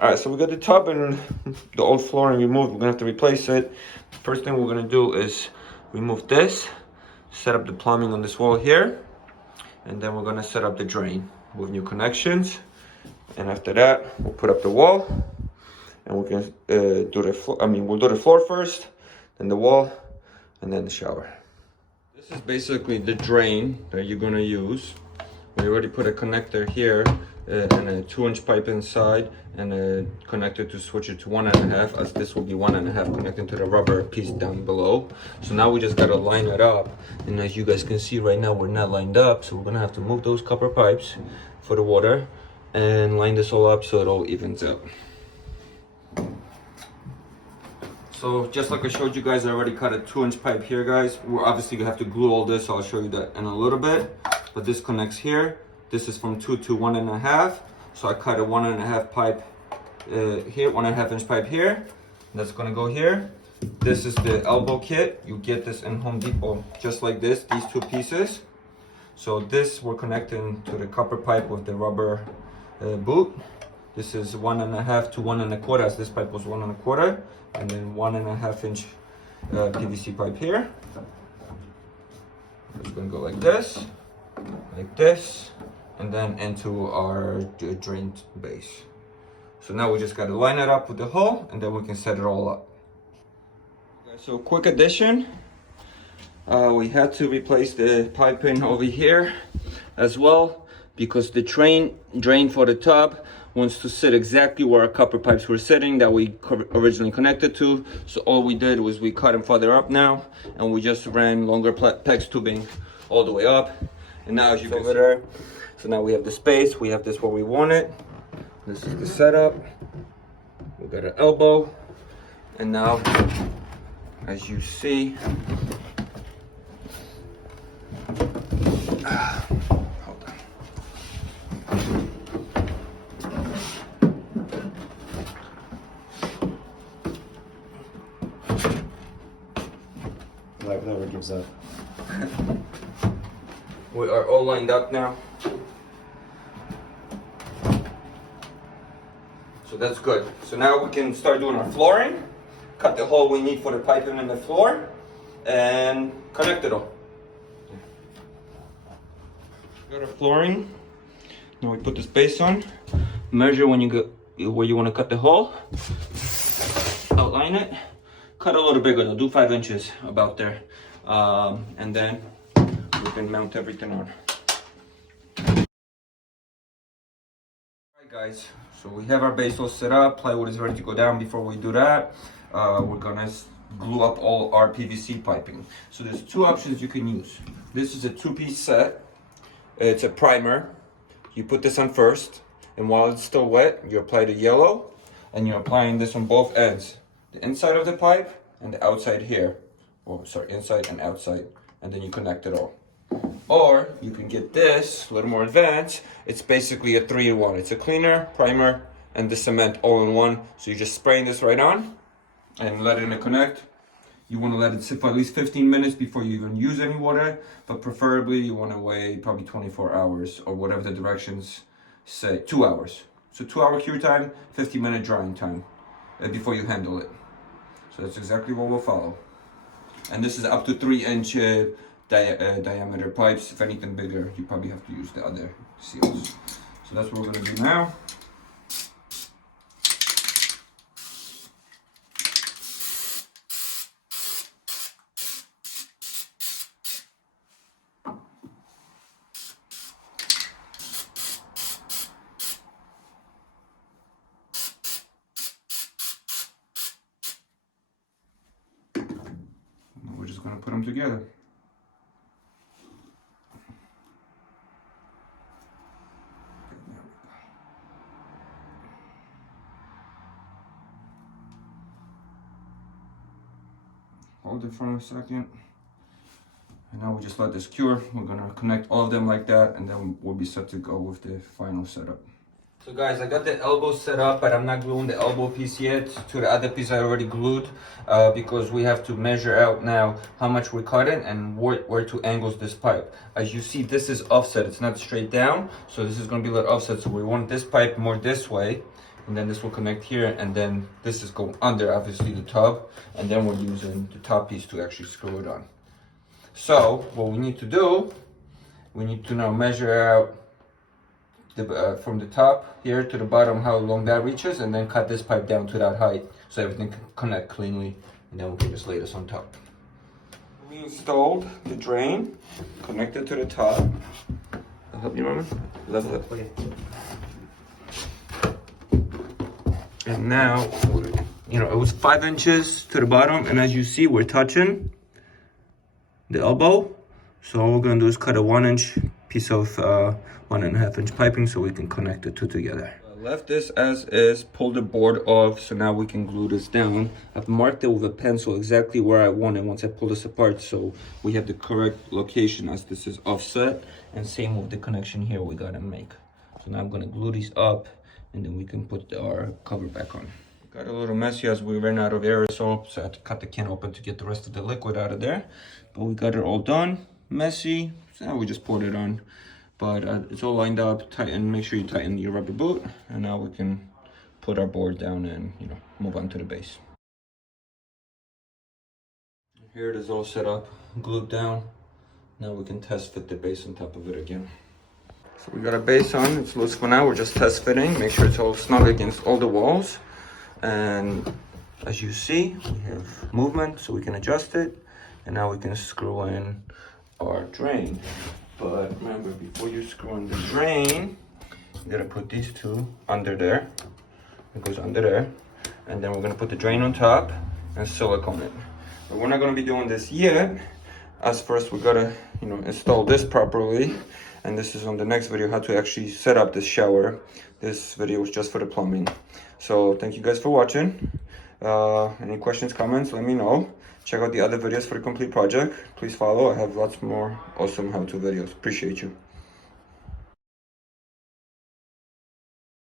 All right, so we got the tub and the old flooring removed. We're gonna have to replace it. First thing we're gonna do is remove this, set up the plumbing on this wall here, and then we're gonna set up the drain with new connections. And after that, we'll put up the wall, and we can do the floor. We'll do the floor first, then the wall, and then the shower. This is basically the drain that you're gonna use. We already put a connector here and a 2-inch pipe inside and a connector to switch it to 1.5, as this will be 1.5 connecting to the rubber piece down below. So now we just gotta line it up, and as you guys can see right now, we're not lined up, so we're gonna have to move those copper pipes for the water and line this all up so it all evens out. So just like I showed you guys, I already cut a 2-inch pipe here, guys. We're obviously gonna have to glue all this, so I'll show you that in a little bit. But this connects here. This is from 2 to 1.5. So I cut a 1.5 pipe here, 1.5-inch pipe here. That's gonna go here. This is the elbow kit. You get this in Home Depot, just like this, these 2 pieces. So this we're connecting to the copper pipe with the rubber boot. This is 1.5 to 1.25, as this pipe was 1.25, and then 1.5-inch PVC pipe here. It's gonna go like this, and then into our drain base. So now we just gotta line it up with the hole, and then we can set it all up. Okay, so quick addition. We had to replace the piping over here as well, because the drain for the tub wants to sit exactly where our copper pipes were sitting that we originally connected to. So all we did was we cut them further up now, and we just ran longer PEX tubing all the way up. And now as you can see there, so now we have the space, we have this where we want it. This is the setup. We got an elbow, and now as you see, hold on. Life never gives up. We are all lined up now. So that's good. So now we can start doing our flooring, cut the hole we need for the piping in the floor, and connect it all. Got our flooring. Now we put this base on. Measure when you go where you want to cut the hole. Outline it. Cut a little bigger though. Do 5 inches about there, and then we can mount everything on. Alright guys, so we have our base all set up. Plywood is ready to go down. Before we do that, we're gonna glue up all our PVC piping. So there's 2 options you can use. This is a 2-piece set. It's a primer. You put this on first, and while it's still wet, you apply the yellow, and you're applying this on both ends. The inside of the pipe and the outside here. Oh, sorry, inside and outside. And then you connect it all. Or you can get this, a little more advanced. It's basically a 3-in-1. It's a cleaner, primer, and the cement all in one. So you're just spraying this right on and let it connect. You want to let it sit for at least 15 minutes before you even use any water, but preferably you want to wait probably 24 hours or whatever the directions say, 2 hours. So 2-hour cure time, 15-minute drying time before you handle it. So that's exactly what we'll follow. And this is up to 3-inch diameter pipes. If anything bigger, you probably have to use the other seals. So that's what we're gonna do now. We're just gonna put them together. Hold it for a second. And now we just let this cure. We're gonna connect all of them like that, and then we'll be set to go with the final setup. So guys, I got the elbow set up, but I'm not gluing the elbow piece yet to the other piece I already glued, because we have to measure out now how much we're cutting and where to angle this pipe. As you see, this is offset, it's not straight down, so this is going to be a little offset, so we want this pipe more this way, and then this will connect here, and then this is going under, obviously, the tub, and then we're using the top piece to actually screw it on. So what we need to do, we need to now measure out the, from the top here to the bottom how long that reaches, and then cut this pipe down to that height so everything can connect cleanly, and then we can just lay this on top. We installed the drain, connected to the top. I'll help you, Roman. Level it. Okay. And now, you know, it was 5 inches to the bottom, and as you see, we're touching the elbow. So all we're gonna do is cut a 1-inch piece of 1.5 inch piping so we can connect the two together. I left this as is, pulled the board off, so now we can glue this down. I've marked it with a pencil exactly where I want it once I pull this apart, so we have the correct location as this is offset, and same with the connection here we gotta make. So now I'm gonna glue these up, and then we can put our cover back on. Got a little messy as we ran out of aerosol, so I had to cut the can open to get the rest of the liquid out of there. But we got it all done, messy, so now we just poured it on. But it's all lined up, tighten, make sure you tighten your rubber boot, and now we can put our board down and, you know, move on to the base. Here it is all set up, glued down. Now we can test fit the base on top of it again. So we got our base on, it's loose for now, we're just test fitting, make sure it's all snug against all the walls. And as you see, we have movement so we can adjust it, and now we can screw in our drain. But remember, before you screw in the drain, you gotta put these two under there. It goes under there, and then we're gonna put the drain on top and silicone it. But we're not gonna be doing this yet, as first we gotta, you know, install this properly. And this is on the next video, how to actually set up this shower. This video was just for the plumbing. So thank you guys for watching. Any questions, comments, let me know. Check out the other videos for the complete project. Please follow, I have lots more awesome how-to videos. Appreciate you.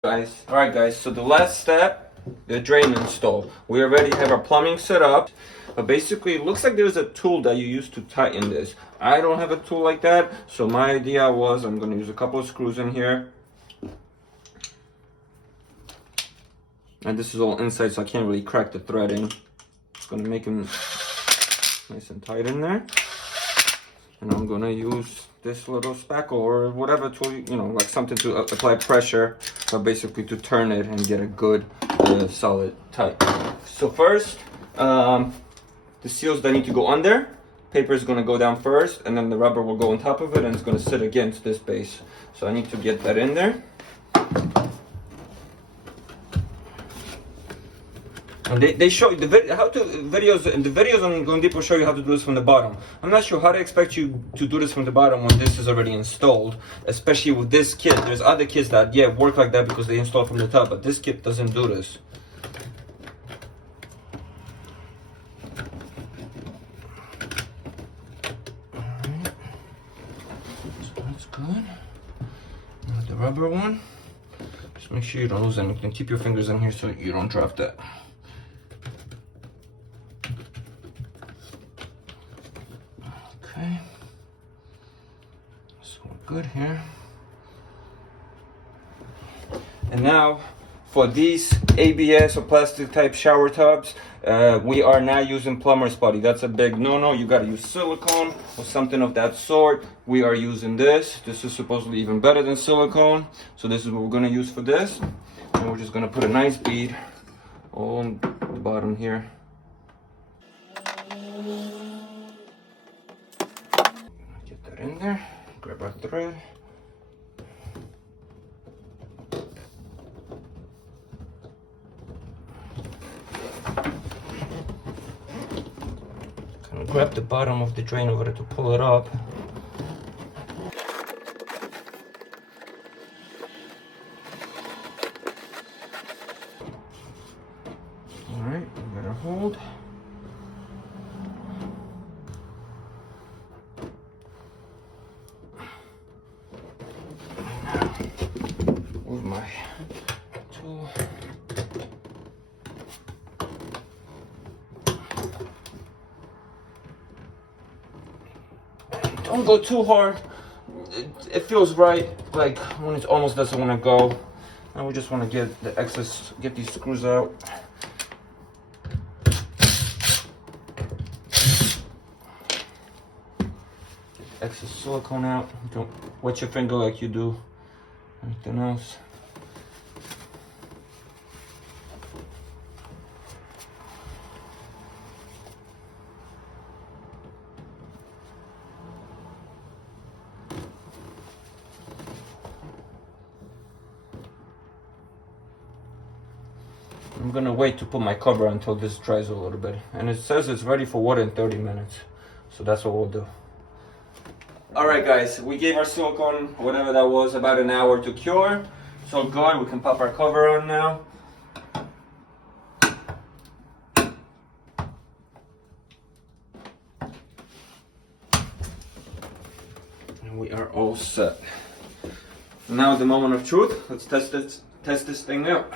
Alright guys, so the last step, the drain install. We already have our plumbing set up. But basically, it looks like there's a tool that you use to tighten this. I don't have a tool like that, so my idea was I'm going to use a couple of screws in here. And this is all inside, so I can't really crack the threading. It's going to make them nice and tight in there. And I'm going to use this little spackle or whatever tool, you know, like something to apply pressure, but basically to turn it and get a good solid tight. So first, the seals that need to go under, paper is going to go down first, and then the rubber will go on top of it, and it's going to sit against this base. So I need to get that in there. And they show you the videos on Going Deep will show you how to do this from the bottom. I'm not sure how to expect you to do this from the bottom when this is already installed, especially with this kit. There's other kits that work like that because they install from the top, but this kit doesn't do this. Alright, so that's good. Now the rubber one. Just make sure you don't lose anything. Keep your fingers in here so you don't drop that. Okay, so we're good here. And now for these ABS or plastic type shower tubs, we are now using plumber's putty. That's a big no-no. You gotta use silicone or something of that sort. We are using this. This is supposedly even better than silicone. So this is what we're gonna use for this. And we're just gonna put a nice bead on the bottom here. Get that in there, grab our thread. Kind of grab the bottom of the drain over there to pull it up. Alright, we got our hold. With my tool. Don't go too hard. It feels right, like when it almost doesn't want to go. And we just want to get the excess, get these screws out. Excess silicone out. Don't wet your finger like you do anything else. I'm gonna wait to put my cover until this dries a little bit. And it says it's ready for water in 30 minutes. So that's what we'll do. Alright guys, we gave our silicone, whatever that was, about an hour to cure. So good, we can pop our cover on now. And we are all set. Now the moment of truth. Let's test this thing out.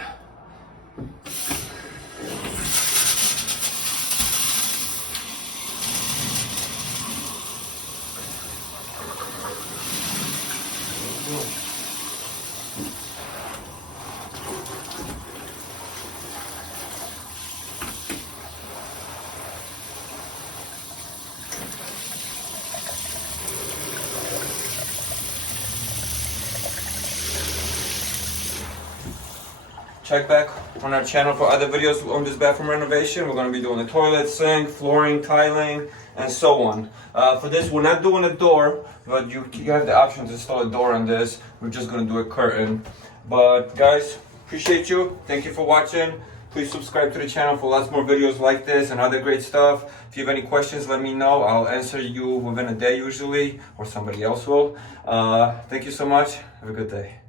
Check back on our channel for other videos on this bathroom renovation. We're going to be doing the toilet, sink, flooring, tiling, and so on. For this, we're not doing a door, but you have the option to install a door on this. We're just going to do a curtain. But guys, appreciate you. Thank you for watching. Please subscribe to the channel for lots more videos like this and other great stuff. If you have any questions, let me know. I'll answer you within a day usually, or somebody else will. Thank you so much. Have a good day.